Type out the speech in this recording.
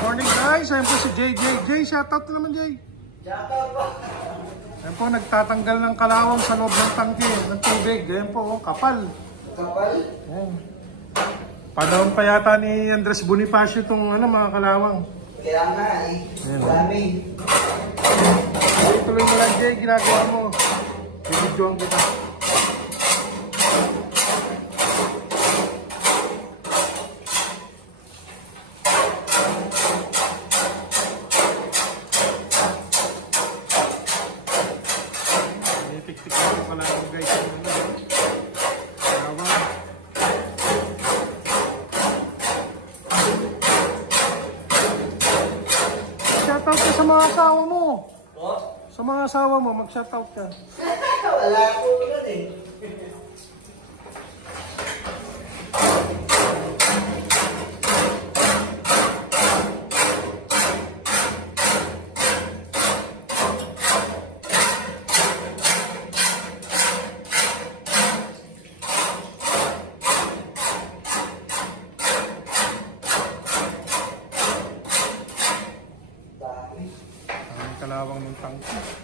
Morning guys, ayun po si JJ. Jay, shoutout naman Jay. Shoutout po. Ayun po, nagtatanggal ng kalawang sa loob ng tangke ng tubig. Ayun po, oh, kapal. Kapal? Ayun. Panahon pa yata ni Andres Bonifacio itong mga kalawang. Kaya nga dami. Tuloy mo lang Jay, ginagawa mo. Bibidyoan kita. Tik-tik ko pala ako guys. Shoutout ka sa mga asawa mo. Oh? Sa mga asawa mo, mag-shoutout ka. Wala ako naman eh. Ang kalawang ng tangke.